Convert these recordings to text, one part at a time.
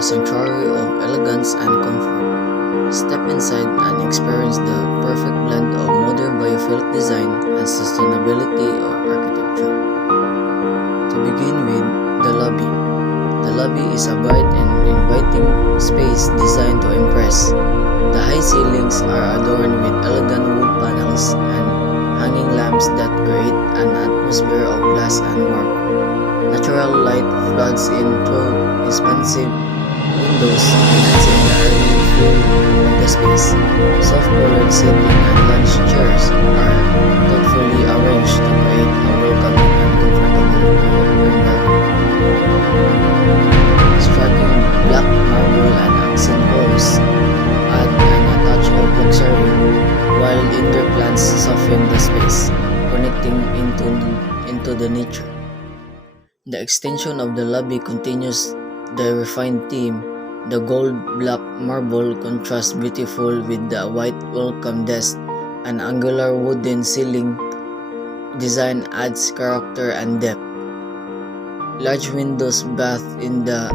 a sanctuary of elegance and comfort. Step inside and experience the perfect blend of modern biophilic design and sustainability of architecture. To begin with, the lobby. The lobby is a bright and inviting space designed to impress. The high ceilings are adorned with elegant wood panels and hanging lamps that create an atmosphere of glass and warmth. Natural light floods in through expansive windows, enhancing the airy feel of the space. Soft-colored seating and lounge chairs are thoughtfully arranged to create a welcoming and comfortable environment. Striking black marble and accent walls add a touch of luxury, while indoor plants soften the space, connecting into the nature. The extension of the lobby continues the refined theme. The gold black marble contrasts beautiful with the white welcome desk. An angular wooden ceiling design adds character and depth. Large windows bath in the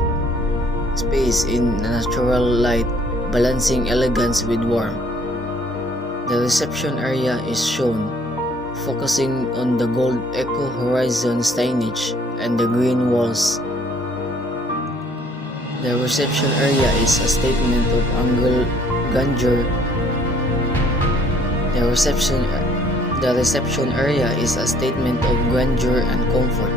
space in natural light, balancing elegance with warmth. The reception area is shown, focusing on the gold Eco Horizon signage and the green walls. The reception area is a statement of grandeur. The reception area is a statement of grandeur and comfort.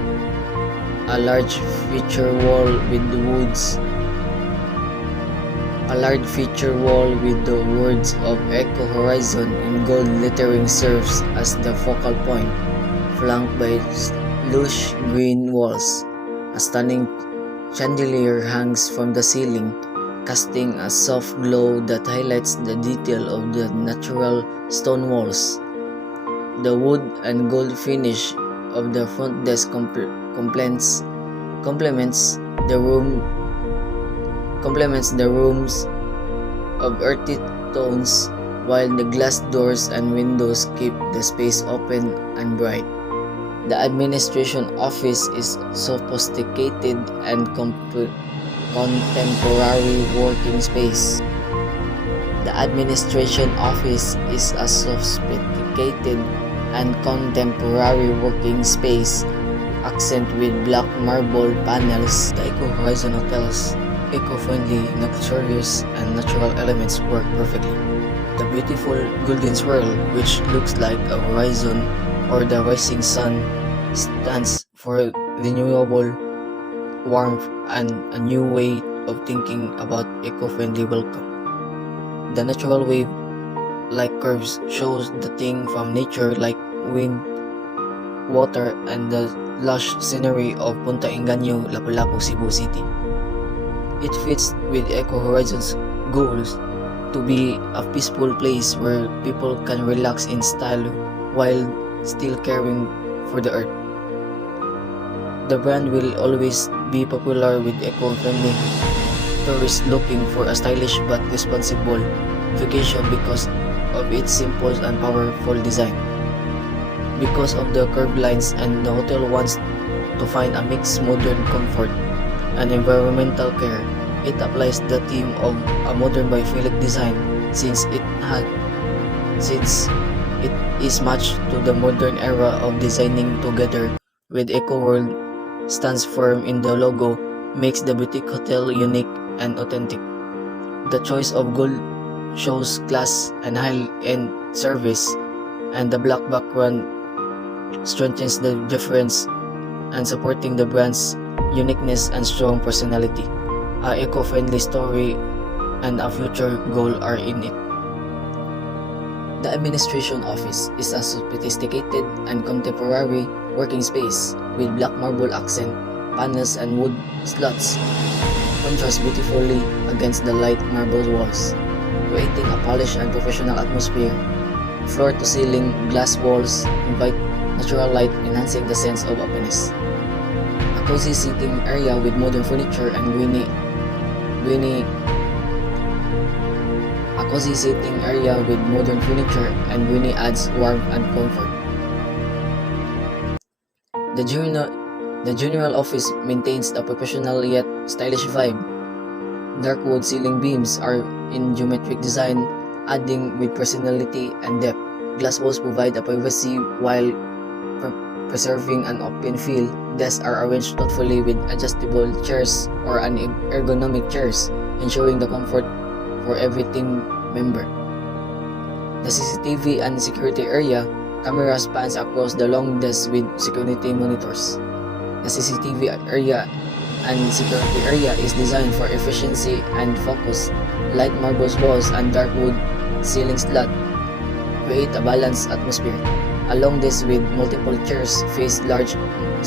A large feature wall with the words of Eco Horizon in gold lettering serves as the focal point, flanked by lush green walls. A stunning chandelier hangs from the ceiling, casting a soft glow that highlights the detail of the natural stone walls. The wood and gold finish of the front desk complements the rooms of earthy tones, while the glass doors and windows keep the space open and bright. The administration office is sophisticated and contemporary working space. The administration office is a sophisticated and contemporary working space, accent with black marble panels. The Eco Horizon Hotel's eco-friendly, luxurious, and natural elements work perfectly. The beautiful golden swirl, which looks like a horizon or the rising sun, stands for renewable warmth and a new way of thinking about eco-friendly welcome. The natural wave-like curves shows the thing from nature like wind, water, and the lush scenery of Punta Engaño, Lapu-Lapu, Cebu City. It fits with Eco Horizon's goals to be a peaceful place where people can relax in style while still caring for the earth. The brand will always be popular with eco-friendly tourists looking for a stylish but responsible vacation because of its simple and powerful design. Because of the curved lines, and the hotel wants to find a mixed modern comfort and environmental care. It applies the theme of a modern biophilic design since it is matched to the modern era of designing together with EcoWorld stands firm in the logo, makes the boutique hotel unique and authentic. The choice of gold shows class and high-end service, and the black background strengthens the difference and supporting the brand's uniqueness and strong personality. A eco-friendly story and a future goal are in it. The administration office is a sophisticated and contemporary working space with black marble accent panels and wood slots contrast beautifully against the light marble walls, creating a polished and professional atmosphere. Floor-to-ceiling glass walls invite natural light, enhancing the sense of openness. A cozy seating area with modern furniture and greeny adds warmth and comfort. The general office maintains a professional yet stylish vibe. Dark wood ceiling beams are in geometric design, adding with personality and depth. Glass walls provide a privacy while preserving an open feel. Desks are arranged thoughtfully with adjustable chairs or ergonomic chairs, ensuring the comfort for every team member. The CCTV and security area, camera spans across the long desk with security monitors. The CCTV area and security area is designed for efficiency and focus. Light marble walls and dark wood ceiling slot create a balanced atmosphere. Along this with multiple chairs face large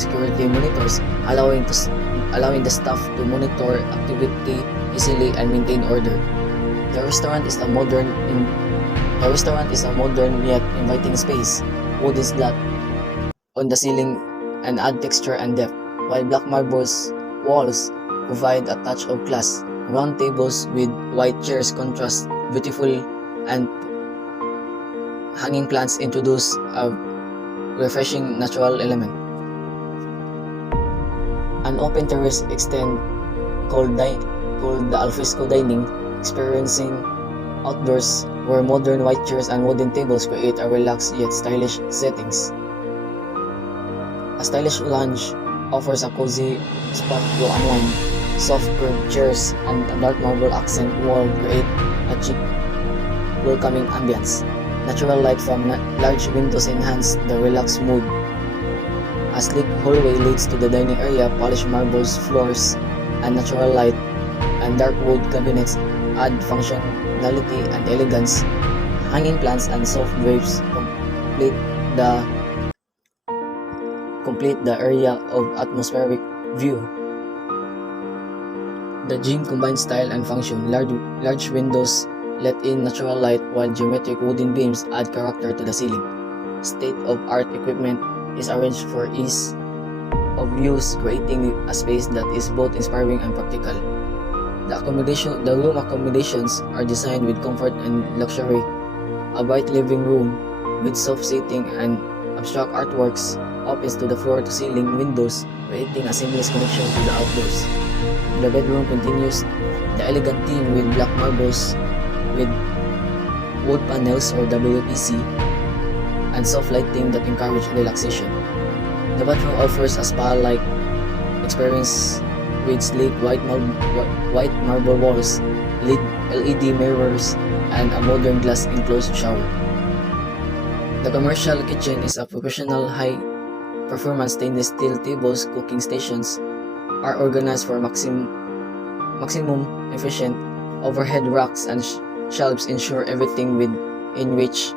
security monitors, allowing the staff to monitor activity easily and maintain order. The restaurant is a modern yet inviting space. Wooden slot on the ceiling and add texture and depth, while black marble walls provide a touch of class. Round tables with white chairs contrast beautiful, and hanging plants introduce a refreshing natural element. An open terrace extend called the alfresco dining, experiencing outdoors where modern white chairs and wooden tables create a relaxed yet stylish settings. A stylish lounge offers a cozy spot to unwind. Soft curved chairs and a dark marble accent wall create a chic, welcoming ambience. Natural light from large windows enhance the relaxed mood. A sleek hallway leads to the dining area. Polished marble floors and natural light and dark wood cabinets add functionality and elegance. Hanging plants and soft drapes complete the area of atmospheric view. The gym combines style and function. Large windows let in natural light, while geometric wooden beams add character to the ceiling. State-of-art equipment is arranged for ease of use, creating a space that is both inspiring and practical. The room accommodations are designed with comfort and luxury. A bright living room with soft seating and abstract artworks opens to the floor-to-ceiling windows, creating a seamless connection to the outdoors. The bedroom continues the elegant theme with black marbles with wood panels or WPC and soft lighting that encourage relaxation. The bathroom offers a spa-like experience with sleek white marble walls, LED mirrors, and a modern glass enclosed shower. The commercial kitchen is a professional high-performance stainless steel tables. Cooking stations are organized for maximum efficient. Overhead racks and shelves ensure everything within reach.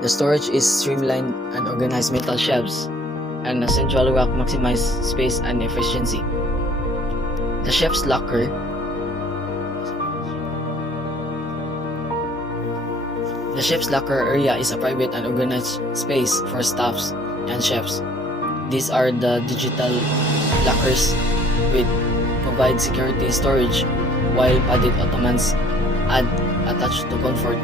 The storage is streamlined and organized. Metal shelves and a central rack maximize space and efficiency. The chef's locker area is a private and organized space for staffs and chefs. These are the digital lockers which provide security storage, while padded ottomans add a touch to comfort.